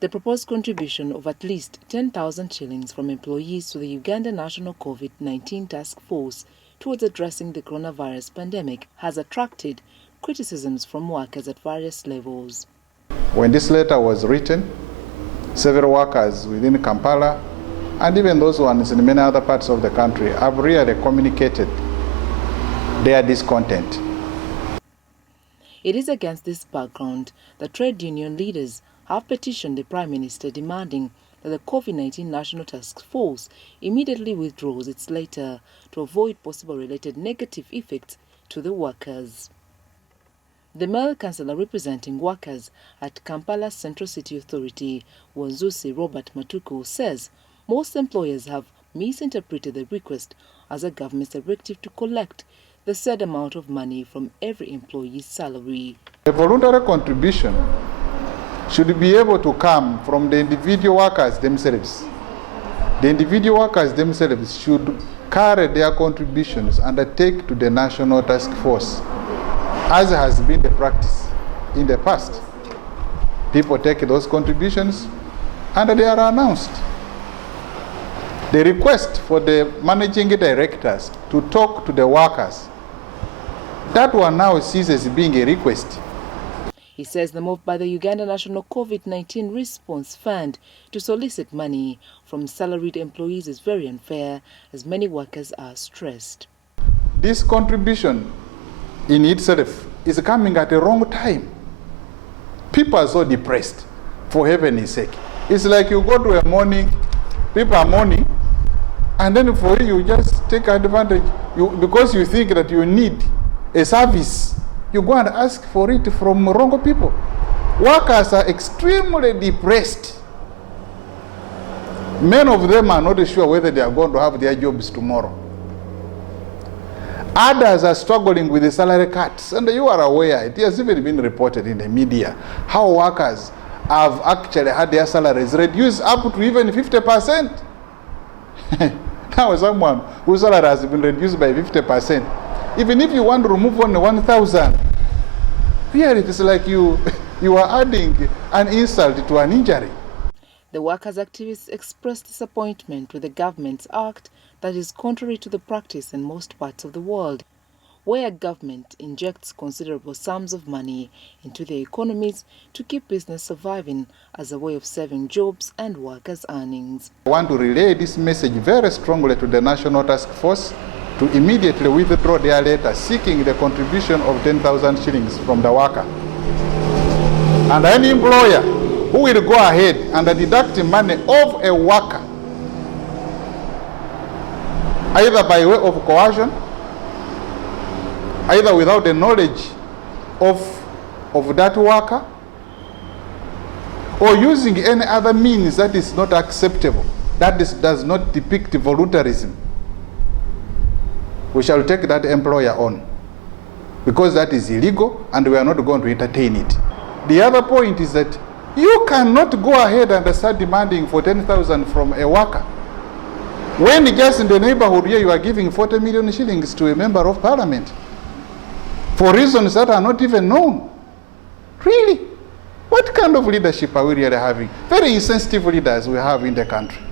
The proposed contribution of at least 10,000 shillings from employees to the Uganda National COVID-19 Task Force towards addressing the coronavirus pandemic has attracted criticisms from workers at various levels. When this letter was written, several workers within Kampala and even those ones in many other parts of the country have really communicated their discontent. It is against this background that trade union leaders have petitioned the Prime Minister demanding that the COVID-19 National Task Force immediately withdraws its letter to avoid possible related negative effects to the workers. The male councillor representing workers at Kampala Central City Authority, Wanzusi Robert Matuku, says most employers have misinterpreted the request as a government directive to collect the said amount of money from every employee's salary. A voluntary contribution should be able to come from the individual workers themselves. The individual workers themselves should carry their contributions and take to the National Task Force, as has been the practice in the past. People take those contributions and they are announced. The request for the managing directors to talk to the workers, that one now ceases being a request. He says the move by the Uganda National COVID-19 Response Fund to solicit money from salaried employees is very unfair, as many workers are stressed. This contribution in itself is coming at a wrong time. People are so depressed, for heaven's sake. It's like you go to a morning, people are mourning, and then for you just take advantage, because you think that you need a service, you go and ask for it from wrong people. Workers are extremely depressed. Many of them are not sure whether they are going to have their jobs tomorrow. Others are struggling with the salary cuts, and you are aware, it has even been reported in the media, how workers have actually had their salaries reduced up to even 50%. Now someone whose salary has been reduced by 50%, even if you want to remove only 1,000, here it is like you are adding an insult to an injury. The workers' activists expressed disappointment with the government's act that is contrary to the practice in most parts of the world, where a government injects considerable sums of money into their economies to keep business surviving as a way of saving jobs and workers' earnings. I want to relay this message very strongly to the National Task Force to immediately withdraw their letter seeking the contribution of 10,000 shillings from the worker. And any employer who will go ahead and deduct money of a worker, either by way of coercion, either without the knowledge of that worker, or using any other means that is not acceptable, does not depict voluntarism, we shall take that employer on, because that is illegal and we are not going to entertain it. The other point is that you cannot go ahead and start demanding for 10,000 from a worker when just in the neighborhood here you are giving 40 million shillings to a member of parliament for reasons that are not even known. Really? What kind of leadership are we really having? Very insensitive leaders we have in the country.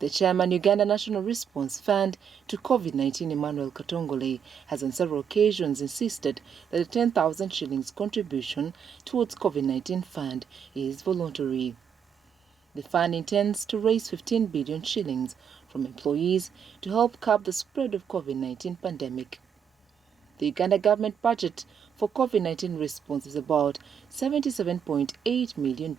The chairman, Uganda National Response Fund to COVID-19, Emmanuel Katongole, has on several occasions insisted that the 10,000 shillings contribution towards COVID-19 fund is voluntary. The fund intends to raise 15 billion shillings from employees to help curb the spread of COVID-19 pandemic. The Uganda government budget for COVID-19 response is about $77.8 million.